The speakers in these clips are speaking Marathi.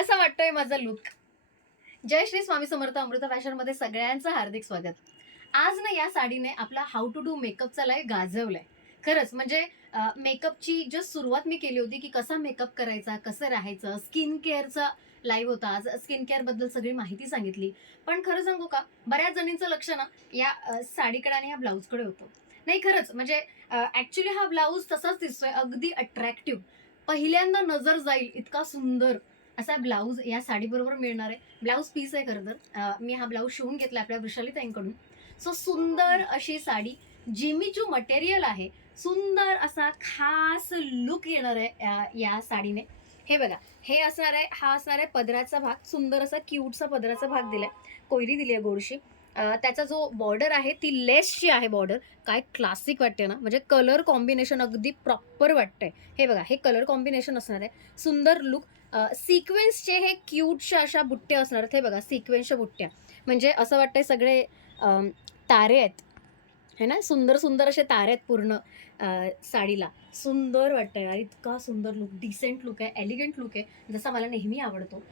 कसा वाटतोय माझा लुक? जय श्री स्वामी समर्थ. अमृता फॅशन मध्ये सगळ्यांचं हार्दिक स्वागत. आज ना या साडीने आपला हाऊ टू डू मेकअपचा लाईव्ह गाजवलाय. खरंच म्हणजे मेकअपची जस्ट सुरुवात मी केली होती की कसा मेकअप करायचा, कसं राहायचं, स्किन केअरचा लाईव्ह होता. आज स्किन केअर बद्दल सगळी माहिती सांगितली. पण खरं सांगू का, बऱ्याच जणींचं लक्ष ना या साडीकडे आणि या ब्लाऊजकडे होतं. नाही खरंच म्हणजे ऍक्च्युली हा ब्लाऊज तसाच दिसतोय, अगदी अट्रॅक्टिव्ह. पहिल्यांदा नजर जाईल इतका सुंदर असा ब्लाऊज या साडीबरोबर मिळणार आहे. ब्लाऊज पीस आहे खरं तर. मी हा ब्लाऊज शिवून घेतला आपल्या वृषाली ताईंकडून. सो सुंदर अशी साडी, जिमीचू मटेरियल आहे. सुंदर असा खास लुक येणार आहे या साडीने. हे बघा, हे असणार आहे, हा असणार आहे पदराचा भाग. सुंदर असा क्यूटचा पदराचा भाग दिलाय, कोयरी दिली आहे गोडशी. त्याचा जो बॉर्डर आहे ती लेसची आहे बॉर्डर. काय क्लासिक वाटते ना, म्हणजे कलर कॉम्बिनेशन अगदी प्रॉपर वाटतंय. हे बघा, हे कलर कॉम्बिनेशन असणार आहे. सुंदर लुक. सिक्वेन्सचे हे क्यूटच्या अशा बुट्ट्या असणार आहेत. हे बघा, सिक्वेन्सच्या बुट्ट्या म्हणजे असं वाटतंय सगळे तारे आहेत, है ना. सुंदर सुंदर असे तारे आहेत पूर्ण साडीला. सुंदर वाटतंय यार, इतका सुंदर लुक, डिसेंट लुक आहे, एलिगंट लुक आहे, जसा मला नेहमी आवडतो.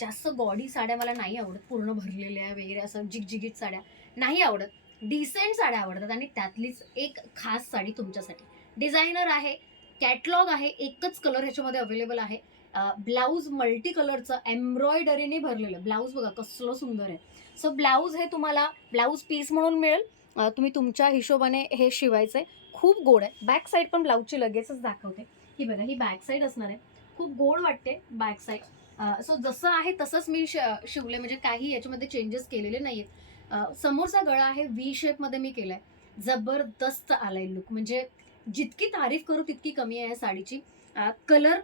जास्त गॉडी साड्या मला नाही आवडत, पूर्ण भरलेल्या वगैरे असं जिगजिगीत साड्या नाही आवडत. डिसेंट साड्या आवडतात आणि त्यातलीच एक खास साडी तुमच्यासाठी. डिझायनर आहे, कॅटलॉग आहे, एकच कलर ह्याच्यामध्ये अवेलेबल आहे. ब्लाऊज मल्टी कलरचं एम्ब्रॉयडरीने भरलेलं ब्लाऊज बघा कसलं सुंदर आहे. सो ब्लाऊज हे तुम्हाला ब्लाऊज पीस म्हणून मिळेल. तुम्ही तुमच्या हिशोबाने हे शिवायचंय. खूप गोड आहे. बॅक साईड पण ब्लाऊजची लगेचच दाखवते. ही बघा, ही बॅक साईड असणार आहे. खूप गोड वाटते बॅक साईड. सो जसं आहे तसंच मी शिवले, म्हणजे काही याच्यामध्ये चेंजेस केलेले नाहीयेत. समोरचा गळा आहे व्ही शेपमध्ये मी केलाय. जबरदस्त आलाय लुक, म्हणजे जितकी तारीफ करू तितकी कमी आहे या साडीची. कलर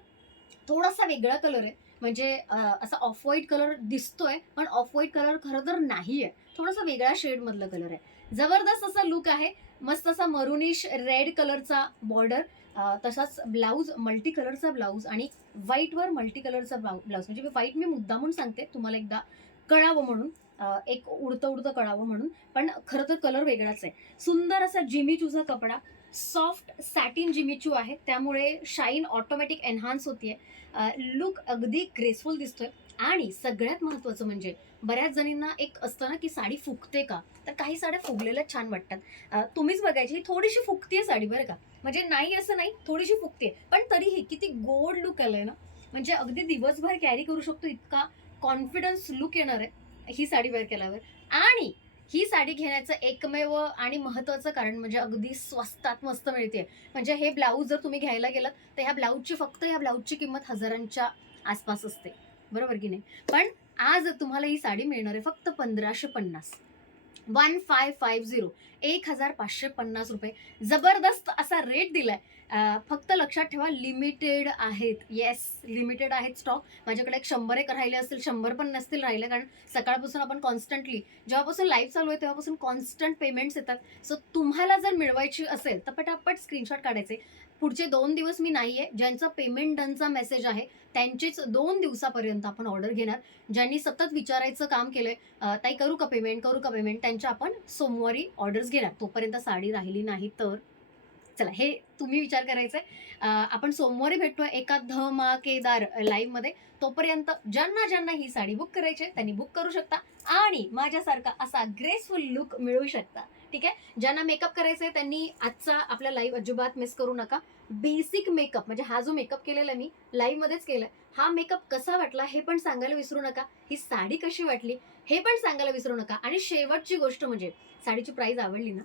थोडासा वेगळा कलर आहे, म्हणजे असा ऑफ व्हाईट कलर दिसतोय, पण ऑफ व्हाईट कलर खरं तर नाही आहे. थोडासा वेगळा शेड मधला कलर आहे. जबरदस्त असा लुक आहे. मस्त असा मरुनिश रेड कलरचा बॉर्डर, तसाच ब्लाऊज मल्टी कलरचा ब्लाऊज आणि व्हाईटवर मल्टी कलरचा ब्लाऊज. म्हणजे व्हाईट मी मुद्दामून सांगते तुम्हाला एकदा कळावं म्हणून, एक उडतं उडतं कळावं म्हणून, पण खरं तर कलर वेगळाच आहे. सुंदर असा जिमीचूचा कपडा, सॉफ्ट सॅटिन जिमीचू आहे, त्यामुळे शाईन ऑटोमॅटिक एनहान्स होतीये. लुक अगदी ग्रेसफुल दिसतोय. आणि सगळ्यात महत्त्वाचं म्हणजे बऱ्याच जणींना एक असतं ना की साडी फुगते का, तर काही साड्या फुगलेल्या छान वाटतात. तुम्हीच बघायची, थोडीशी फुगतीये साडी बरं का, म्हणजे नाही असं नाही, थोडीशी फुगते, पण तरीही किती गोड लुक आलंय ना. म्हणजे अगदी दिवसभर कॅरी करू शकतो इतका कॉन्फिडन्स लुक येणार आहे ही साडी वेअर केल्यावर. आणि ही साडी घेण्याचं एकमेव आणि महत्त्वाचं कारण म्हणजे अगदी स्वस्तात मस्त मिळते. म्हणजे हे ब्लाऊज जर तुम्ही घ्यायला गेलात तर ह्या ब्लाऊजची फक्त ह्या ब्लाऊजची किंमत हजारांच्या आसपास असते, बरोबर की नाही. पण आज तुम्हाला ही साडी मिळणार आहे फक्त 1550. 1550, 1550 रुपये. जबरदस्त असा रेट दिलाय. फक्त लक्षात ठेवा, लिमिटेड आहेत. येस, लिमिटेड आहेत स्टॉक. माझ्याकडे एक 100 राहिले असतील, 100 पण नसतील राहिले, कारण सकाळपासून आपण कॉन्स्टंटली, जेव्हापासून लाईव्ह चालू आहे तेव्हापासून कॉन्स्टंट पेमेंट्स येतात. सो तुम्हाला जर मिळवायची असेल तर पटापट स्क्रीनशॉट काढायचे. पुढचे 2 दिवस मी नाहीये. ज्यांचा पेमेंट डनचा मेसेज आहे त्यांचेच 2 दिवसापर्यंत आपण ऑर्डर घेणार. ज्यांनी सतत विचारायचं काम केलंय, ताई करू का पेमेंट, करू का पेमेंट, त्यांच्या आपण सोमवारी ऑर्डर्स घेणार. तोपर्यंत साडी राहिली नाही तर चला, हे तुम्ही विचार करायचा आहे. आपण सोमवारी भेटतोय एका धमाकेदार लाईव्ह मध्ये. तोपर्यंत ज्यांना ज्यांना ही साडी बुक करायची आहे त्यांनी बुक करू शकता आणि माझ्यासारखा असा ग्रेसफुल लुक मिळवू शकता. ठीक आहे. ज्यांना मेकअप करायचा आहे त्यांनी आजचा आपला लाईव्ह अजिबात मिस करू नका. बेसिक मेकअप म्हणजे हा जो मेकअप केलेला मी लाईव्ह मध्येच केलाय, हा मेकअप कसा वाटला हे पण सांगायला विसरू नका. ही साडी कशी वाटली हे पण सांगायला विसरू नका. आणि शेवटची गोष्ट म्हणजे साडीची प्राइस आवडली ना,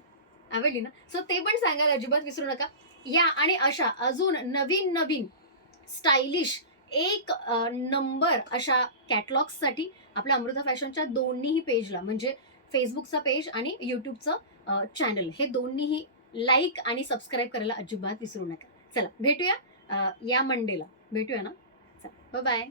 आवडली ना, सो ते पण सांगायला अजिबात विसरू नका. या आणि अशा अजून नवीन नवीन स्टायलिश एक नंबर अशा कॅटलॉग्ससाठी आपल्या अमृता फॅशनच्या दोन्हीही पेजला, म्हणजे फेसबुकचा पेज आणि यूट्यूबचं चॅनल, हे दोन्हीही लाईक आणि सबस्क्राईब करायला अजिबात विसरू नका. चला भेटूया या मंडेला, भेटूया ना. चला, बाय बाय.